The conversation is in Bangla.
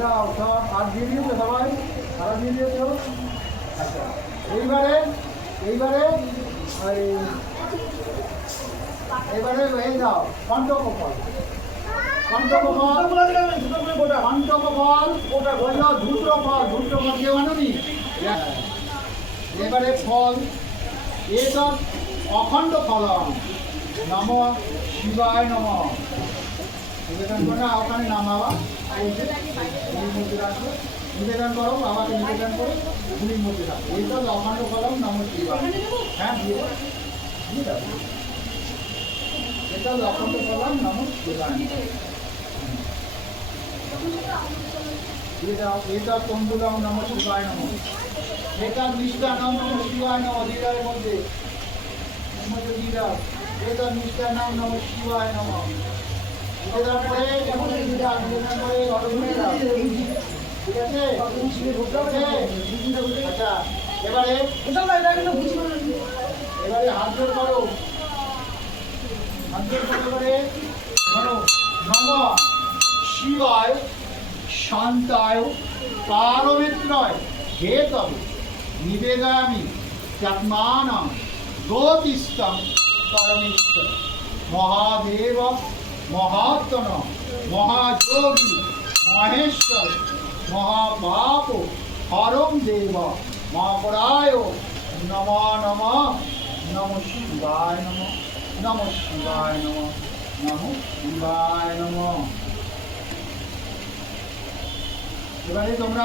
দাও সব আর দিয়ে দিয়েছো সবাই, সারা দিয়ে দিয়েছো। আচ্ছা এইবারে এইবারে এবারে এই দাও কণ্ঠকফল। কণ্ঠকফল ওটা বললো ধূত্রফল। ধূত্রফল কেউ আনুনি। এবারে ফল এতৎ অখণ্ড ফলম নম শিবায় নম। নিবেদন করে ওখানে নামাবা, মধ্যে রাখবো। নিবেদন করো বাবাকে, নিবেদন করো গুলির মধ্যে রাখবো। এতৎ অখণ্ড ফলম নম শিবায়। হ্যাঁ দিয়ে দাও। এতৎ অখণ্ড ফলম নম শিবায় দিয়ে দাও। এতৎ তম্বুলম নম শিবায় নম। এতৎ মিষ্টান্নম নম শিবায় নম। হৃদয়ের মধ্যে দিয়ে দাও। এতৎ মিষ্টান্নম নম শিবায় নম। নিবেদন করে নিবেদন করে অর্ঘ্য দাও। ঠিক আছে? আচ্ছা এবারে হাত জোর করো। হাত জোর করে ধরো। নম শিবায় শান্তায় পারমিত্রয় হে তবে নিবেদয়ামি চাত্মানাং জ্যোতিস্তং পরমেশ্বর মহাদেব মহাত্মন মহাযোগী মহেশ্বর মহাপাপ হরম দেব মহাপরায় নম নম নম শিবায় নম নম শিবায় নম নম শিবায় নম। এবারে তোমরা